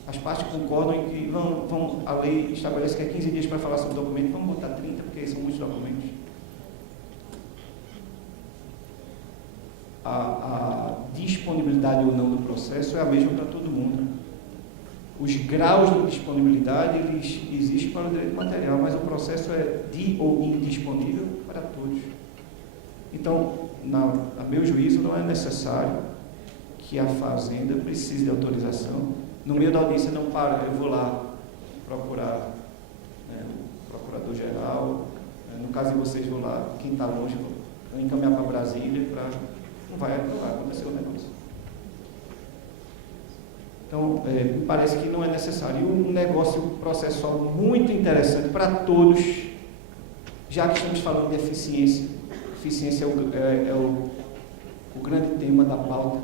as partes concordam em que a lei estabelece que é 15 dias para falar sobre o documento, vamos botar 30, porque são muitos documentos. A disponibilidade ou não do processo é a mesma para todo mundo. Os graus de disponibilidade, eles existem para o direito material, mas o processo é ou indisponível para todos. Então, a meu juízo, não é necessário que a fazenda precise de autorização. No meio da audiência não para, eu vou lá procurar o procurador-geral, no caso de vocês, vou lá, quem está longe, vou encaminhar para Brasília, não vai acontecer o negócio. Então, me parece que não é necessário. E um negócio processual muito interessante para todos, já que estamos falando de eficiência. Eficiência é o grande tema da pauta.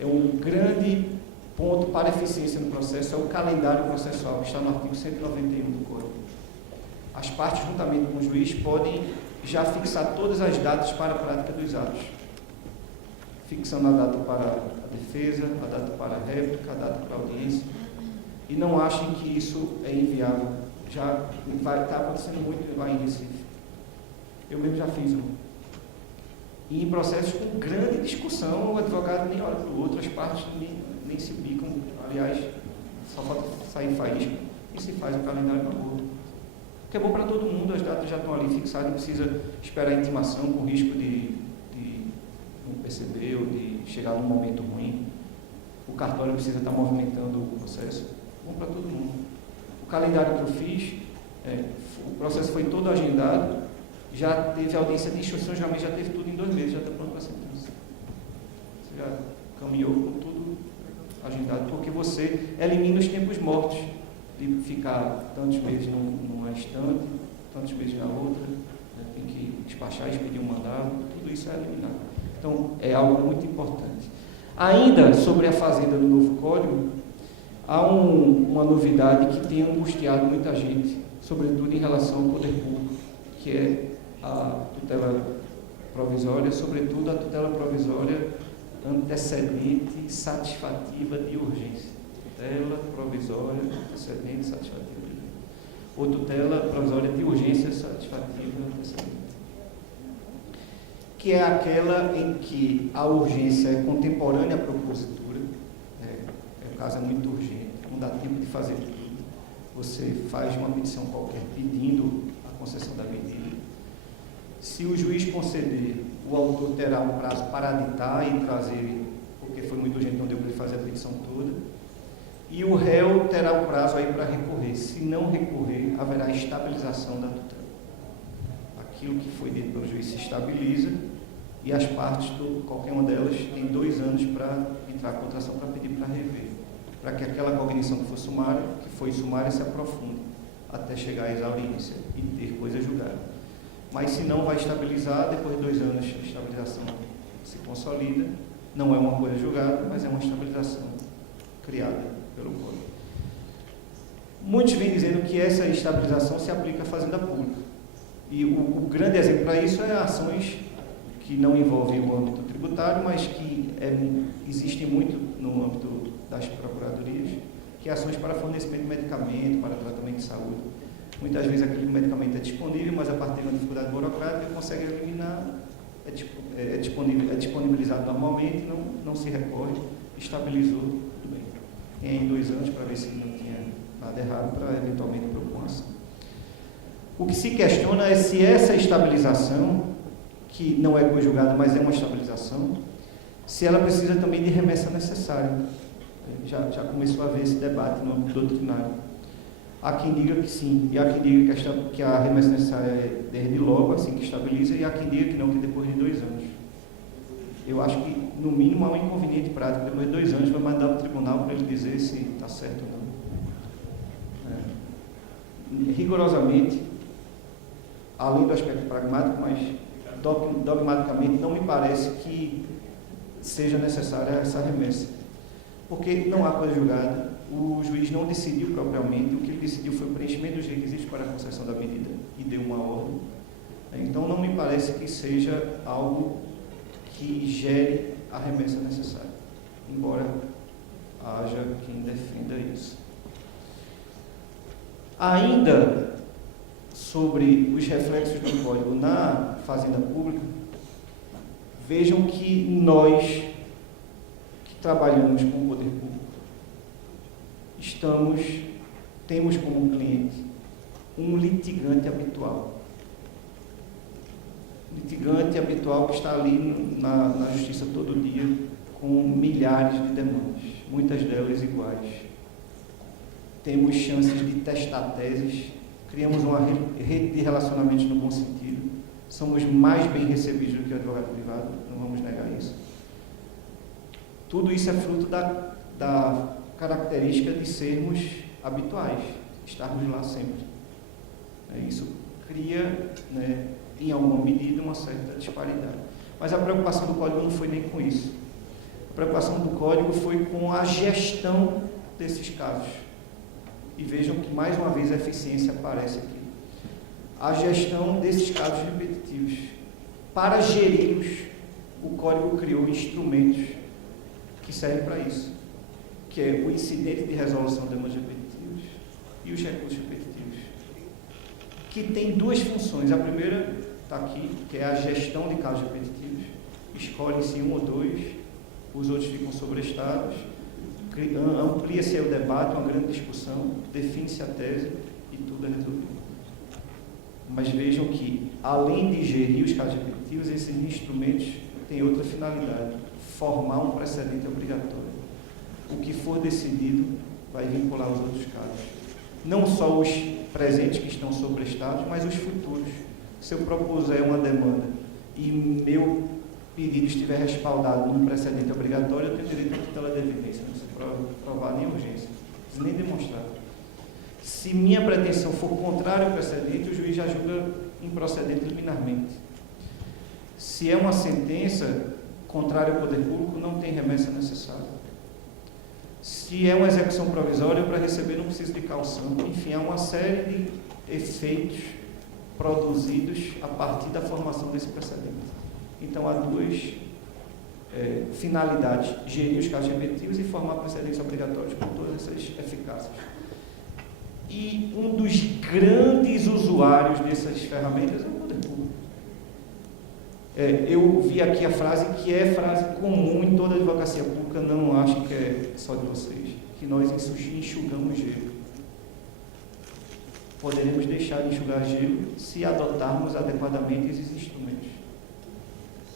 É um grande ponto para a eficiência no processo, é o calendário processual, que está no artigo 191 do Código. As partes, juntamente com o juiz, podem já fixar todas as datas para a prática dos atos. Fixando a data para a defesa, a data para a réplica, a data para a audiência. E não achem que isso é inviável. Já está acontecendo muito lá em Recife. Eu mesmo já fiz um. E em processos com grande discussão, o advogado nem olha para o outro, as partes nem se bicam. Aliás, só falta sair faísca e se faz o calendário na rua. Que é bom para todo mundo, as datas já estão ali fixadas, não precisa esperar a intimação com risco de não perceber ou de chegar num momento ruim. O cartório precisa estar movimentando o processo. Bom para todo mundo. O calendário que eu fiz, o processo foi todo agendado, já teve audiência de instrução, geralmente já teve tudo em 2 meses, já está pronto para a sentença. Você já caminhou com tudo agendado, porque você elimina os tempos mortos de ficar tantos meses numa estante, tantos meses na outra, tem que despachar, expedir um mandado, tudo isso é eliminado. Então, é algo muito importante. Ainda sobre a fazenda do novo código, há uma novidade que tem angustiado muita gente, sobretudo em relação ao poder público, que é a tutela provisória, sobretudo a tutela provisória antecedente satisfativa de urgência. Tutela provisória antecedente satisfativa de urgência. Ou tutela provisória de urgência satisfativa antecedente. Que é aquela em que a urgência é contemporânea à propositura, o caso é muito urgente, não dá tempo de fazer tudo. Você faz uma petição qualquer pedindo a concessão da medida. Se o juiz conceder, o autor terá um prazo para aditar e trazer, porque foi muito urgente, não deu para ele fazer a petição toda. E o réu terá um prazo aí para recorrer. Se não recorrer, haverá estabilização da tutela. Aquilo que foi dito pelo juiz se estabiliza e as partes, qualquer uma delas, tem 2 anos para entrar com a ação para pedir para rever, para que aquela cognição que foi sumária, se aprofunde até chegar à exauriência e ter coisa julgada. Mas se não vai estabilizar, depois de 2 anos a estabilização se consolida, não é uma coisa julgada, mas é uma estabilização criada pelo Código. Muitos vêm dizendo que essa estabilização se aplica à fazenda pública. E o grande exemplo para isso é ações que não envolvem o âmbito tributário, mas que existem muito no âmbito das procuradorias, que é ações para fornecimento de medicamento, para tratamento de saúde. Muitas vezes aquele medicamento é disponível, mas a partir de uma dificuldade burocrática consegue eliminar, é disponibilizado normalmente, não se recorre, estabilizou, tudo bem. Tem aí 2 anos para ver se não tinha nada errado para eventualmente propor uma ação. O que se questiona é se essa estabilização, que não é conjugada, mas é uma estabilização, se ela precisa também de remessa necessária. Já começou a haver esse debate no âmbito doutrinário. Há quem diga que sim, e há quem diga que a remessa necessária é desde logo, assim que estabiliza, e há quem diga que não, que depois de 2 anos. Eu acho que, no mínimo, há um inconveniente prático. Depois de 2 anos, vai mandar para o tribunal para ele dizer se está certo ou não. Rigorosamente, além do aspecto pragmático, mas dogmaticamente, não me parece que seja necessária essa remessa. Porque não há coisa julgada, o juiz não decidiu propriamente, o que ele decidiu foi o preenchimento dos requisitos para a concessão da medida e deu uma ordem. Então, não me parece que seja algo que gere a remessa necessária, embora haja quem defenda isso. Ainda sobre os reflexos do Código na fazenda pública, vejam que nós, que trabalhamos com o poder público, temos como cliente um litigante habitual. Litigante habitual que está ali na justiça todo dia, com milhares de demandas, muitas delas iguais. Temos chances de testar teses, criamos uma rede de relacionamentos no bom sentido, somos mais bem recebidos do que o advogado privado, não vamos negar isso. Tudo isso é fruto da característica de sermos habituais, estarmos lá sempre. Isso cria, em alguma medida, uma certa disparidade. Mas a preocupação do Código não foi nem com isso. A preocupação do Código foi com a gestão desses casos. E vejam que, mais uma vez, a eficiência aparece aqui. A gestão desses casos repetitivos. Para geri-los, o Código criou instrumentos que servem para isso, que é o incidente de resolução de demandas repetitivas e os recursos repetitivos, que tem 2 funções. A primeira está aqui, que é a gestão de casos repetitivos. Escolhe-se 1 ou 2, os outros ficam sobrestados, amplia-se o debate, uma grande discussão, define-se a tese e tudo é resolvido. Mas vejam que, além de gerir os casos repetitivos, esses instrumentos têm outra finalidade: formar um precedente obrigatório. O que for decidido vai vincular os outros casos. Não só os presentes que estão sobrestados, mas os futuros. Se eu propuser uma demanda e meu pedido estiver respaldado num precedente obrigatório, eu tenho direito à tutela de evidência, não precisa provar nem urgência, nem demonstrar. Se minha pretensão for contrária ao precedente, o juiz já julga improcedente liminarmente. Se é uma sentença contrária ao poder público, não tem remessa necessária. Se é uma execução provisória, para receber não precisa de caução. Enfim, há uma série de efeitos produzidos a partir da formação desse precedente. Então, há 2 finalidades: gerir os casos repetitivos e formar precedentes obrigatórios com todas essas eficácias. E um dos grandes usuários dessas ferramentas é o poder público. Eu vi aqui a frase que é frase comum em toda a advocacia pública, não acho que é só de vocês, que nós enxugamos gelo. Poderemos deixar de enxugar gelo se adotarmos adequadamente esses instrumentos.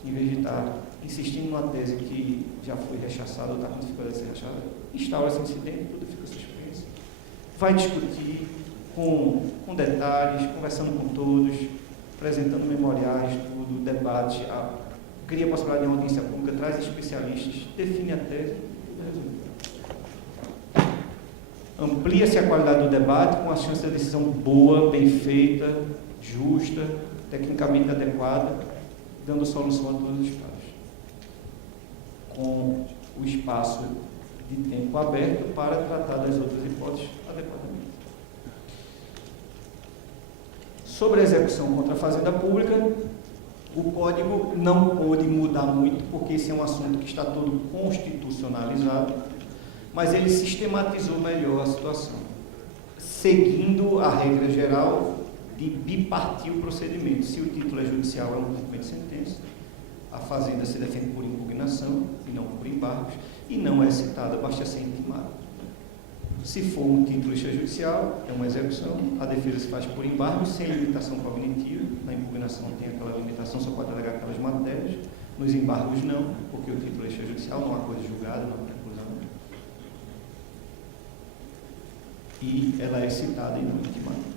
Em vez de estar insistindo numa tese que já foi rechaçada ou está com dificuldade de ser rechaçada, instaura esse incidente, tudo fica suspenso. Vai discutir com detalhes, conversando com todos, apresentando memoriais, tudo, debate, cria a possibilidade de audiência pública, traz especialistas, define a tese, tudo resolvido. Amplia-se a qualidade do debate com a chance de decisão boa, bem feita, justa, tecnicamente adequada, dando solução a todos os casos, com o espaço de tempo aberto para tratar das outras hipóteses adequadamente. Sobre a execução contra a fazenda pública, o Código não pôde mudar muito, porque esse é um assunto que está todo constitucionalizado, mas ele sistematizou melhor a situação, seguindo a regra geral de bipartir o procedimento. Se o título é judicial, é um cumprimento de sentença, a fazenda se defende por impugnação e não por embargos, e não é citada, basta ser intimada. Se for um título extrajudicial, é uma execução, a defesa se faz por embargo, sem limitação cognitiva, na impugnação tem aquela limitação, só pode alegar aquelas matérias, nos embargos não, porque o título é extrajudicial, não há coisa julgada, não há conclusão. E ela é citada e não intimada.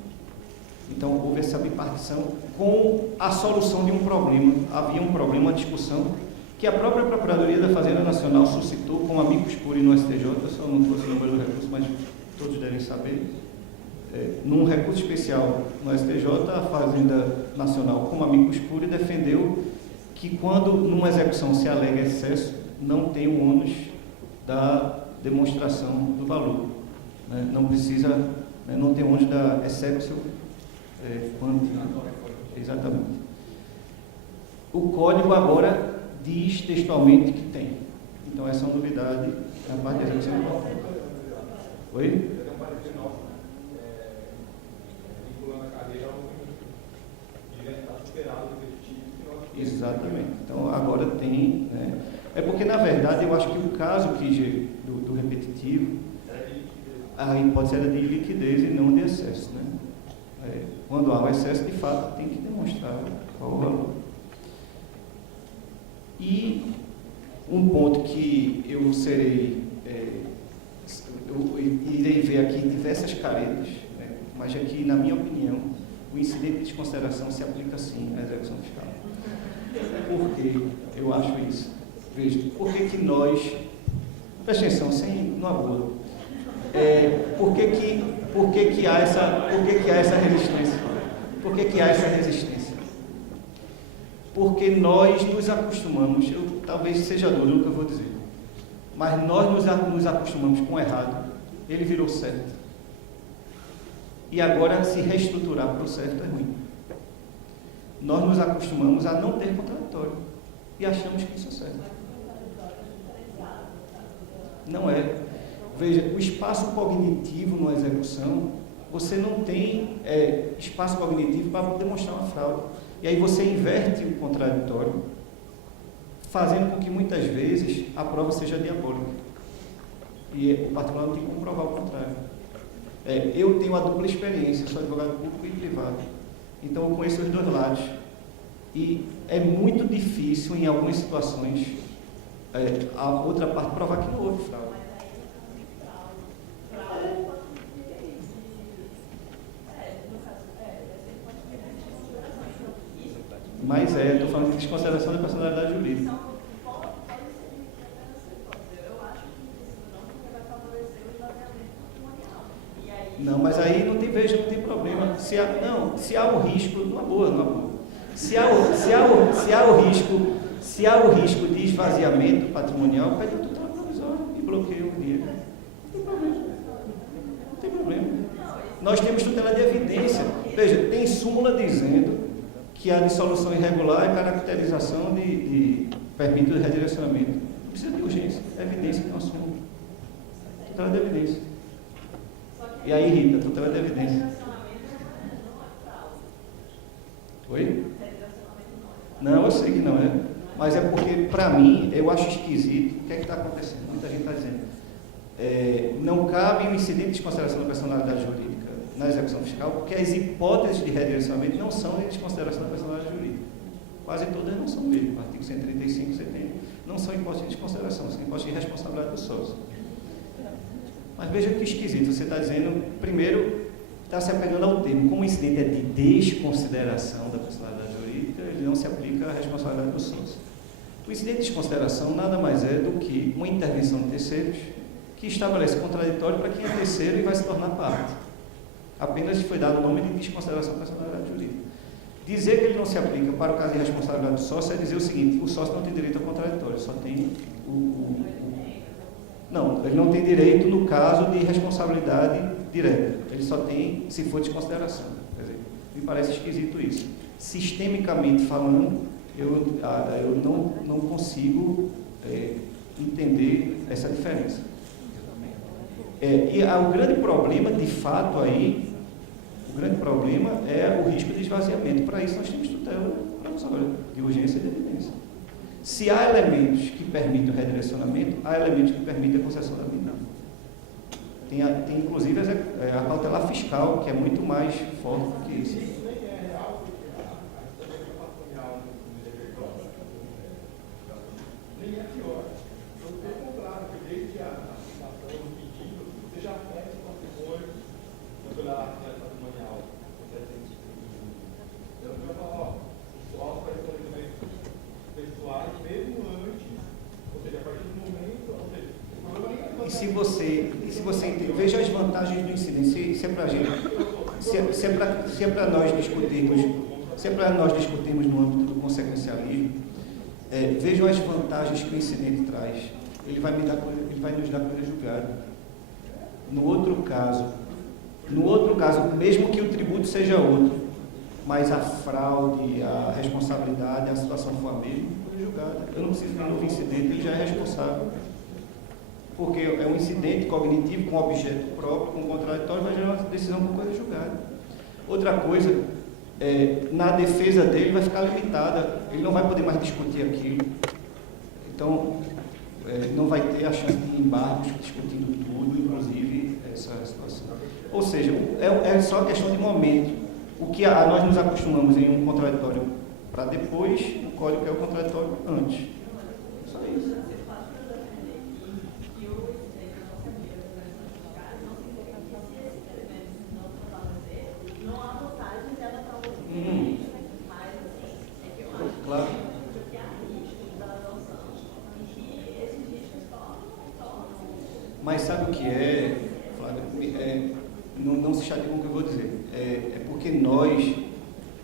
Então, houve essa bipartição com a solução de um problema. Havia um problema, uma discussão, que a própria Procuradoria da Fazenda Nacional suscitou com amicus curiae no STJ, eu só não trouxe o número do recurso, mas todos devem saber. Num recurso especial no STJ, a Fazenda Nacional, como amicus curiae, defendeu que quando numa execução se alega excesso, não tem o ônus da demonstração do valor. Né? Não precisa, né? Não tem o ônus da exceptio exatamente. O Código agora diz textualmente que tem. Então, essa é uma novidade na parte da execução. Oi? Exatamente. Então, agora tem... Né? É porque, na verdade, eu acho que o caso do repetitivo, a hipótese era de liquidez e não de excesso. Né? Quando há o excesso, de fato, tem que demonstrar qual o valor. E um ponto que eu irei ver aqui diversas caretas, né? Mas aqui, na minha opinião, o incidente de desconsideração se aplica sim à execução fiscal. Por que eu acho isso? Veja, por que nós... Presta atenção, não abuso. Por que há essa resistência? Por que há essa resistência? Porque nós nos acostumamos, talvez seja duro o que eu vou dizer, mas nós nos acostumamos com o errado, ele virou certo. E agora se reestruturar para o certo é ruim. Nós nos acostumamos a não ter contraditório e achamos que isso é certo. Não é. Veja, o espaço cognitivo numa execução, você não tem espaço cognitivo para demonstrar uma fraude. E aí você inverte o contraditório, fazendo com que muitas vezes a prova seja diabólica. E o particular não tem como provar o contrário. Eu tenho a dupla experiência, sou advogado público e privado. Então eu conheço os dois lados. E é muito difícil, em algumas situações, a outra parte provar que não houve fraude. Mas estou falando de desconsideração da personalidade jurídica. Não, mas aí não tem problema. Se há o risco, numa boa. Se há o risco de esvaziamento patrimonial, pede tutela provisória e bloqueia o dinheiro. Não tem problema. Nós temos tutela de evidência. Veja, tem súmula dizendo que a dissolução irregular é caracterização de permito de redirecionamento. Não precisa de urgência, é evidência que nós somos. Tutela de evidência. E aí, Rita, tutela de evidência. Oi? Não, eu sei que não é. Mas é porque, para mim, eu acho esquisito. O que é que está acontecendo? Muita gente está dizendo. Não cabe o incidente de desconsideração da personalidade jurídica na execução fiscal, porque as hipóteses de redirecionamento não são de desconsideração da personalidade jurídica. Quase todas não são mesmo. O artigo 135, 70, não são hipóteses de desconsideração, são hipóteses de responsabilidade do sócio. Mas veja que esquisito, você está dizendo, primeiro, está se apegando ao termo, como o incidente é de desconsideração da personalidade jurídica, ele não se aplica à responsabilidade do sócio. O incidente de desconsideração nada mais é do que uma intervenção de terceiros que estabelece contraditório para quem é terceiro e vai se tornar parte. Apenas foi dado o nome de desconsideração da personalidade jurídica. Dizer que ele não se aplica para o caso de responsabilidade do sócio é dizer o seguinte: o sócio não tem direito ao contraditório, só tem Não, ele não tem direito no caso de responsabilidade direta, ele só tem se for desconsideração. Quer dizer, me parece esquisito isso. Sistemicamente falando, eu não consigo entender essa diferença. O grande problema, de fato, aí, o grande problema é o risco de esvaziamento. Para isso, nós temos tutela provisória, de urgência e de evidência. Se há elementos que permitem o redirecionamento, há elementos que permitem a concessão da medida. Tem inclusive, a cautelar fiscal, que é muito mais forte do que isso. E se você entende, veja as vantagens do incidente. Se é para nós discutirmos no âmbito do consequencialismo, vejam as vantagens que o incidente traz. Ele vai nos dar coisa julgada. No outro caso, mesmo que o tributo seja outro, mas a fraude, a responsabilidade, a situação for a mesma, coisa julgada. Eu não preciso de um novo incidente, ele já é responsável. Porque é um incidente cognitivo com objeto próprio, com contraditório, vai gerar uma decisão com coisa julgada. Outra coisa, na defesa dele vai ficar limitada, ele não vai poder mais discutir aquilo. Então, não vai ter a chance de embargos discutindo tudo, inclusive essa situação. Ou seja, é só questão de momento. O que nós nos acostumamos em um contraditório para depois, o código é o contraditório antes. Só isso. Claro. Mas sabe o que é, Flávio? Não se chateie com o que eu vou dizer. É porque nós,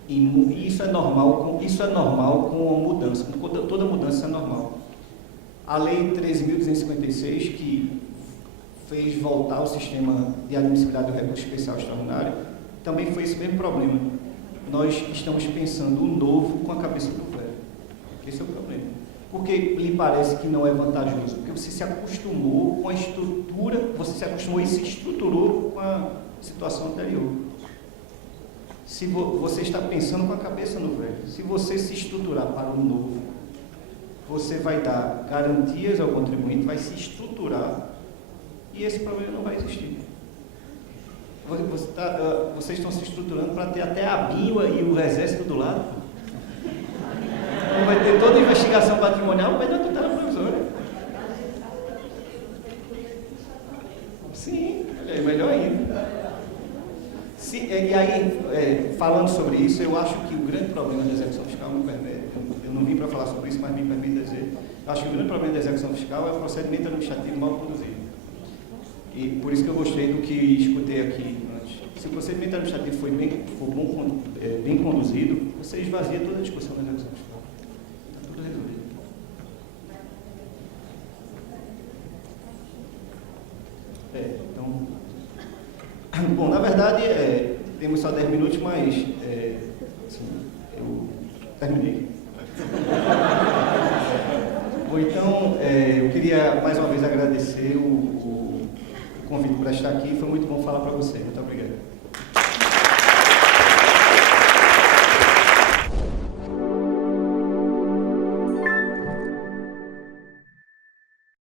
e isso é normal com a mudança, com toda mudança é normal. A Lei 13.256, que fez voltar o sistema de admissibilidade do recurso especial extraordinário, também foi esse mesmo problema. Nós estamos pensando o novo com a cabeça do velho. Esse é o problema. Porque lhe parece que não é vantajoso? Porque você se acostumou com a estrutura, você se acostumou e se estruturou com a situação anterior. Se você está pensando com a cabeça no velho, se você se estruturar para o novo, você vai dar garantias ao contribuinte, vai se estruturar e esse problema não vai existir. Vocês estão se estruturando para ter até a BIOA e o exército do lado. Então vai ter toda a investigação patrimonial, mas não tutela provisória. Sim, é melhor ainda. E aí, falando sobre isso, eu acho que o grande problema da execução fiscal, eu não vim para falar sobre isso, mas me permite dizer, eu acho que o grande problema da execução fiscal é o procedimento administrativo mal conduzido. E por isso que eu gostei do que escutei aqui antes. Se o procedimento administrativo for bem conduzido, você esvazia toda a discussão da execução fiscal. Está tudo resolvido. Então, bom, na verdade, temos só 10 minutos, mas assim, eu terminei. Bom, então, eu queria mais uma vez agradecer o convite para estar aqui. Foi muito bom falar para você. Muito obrigado.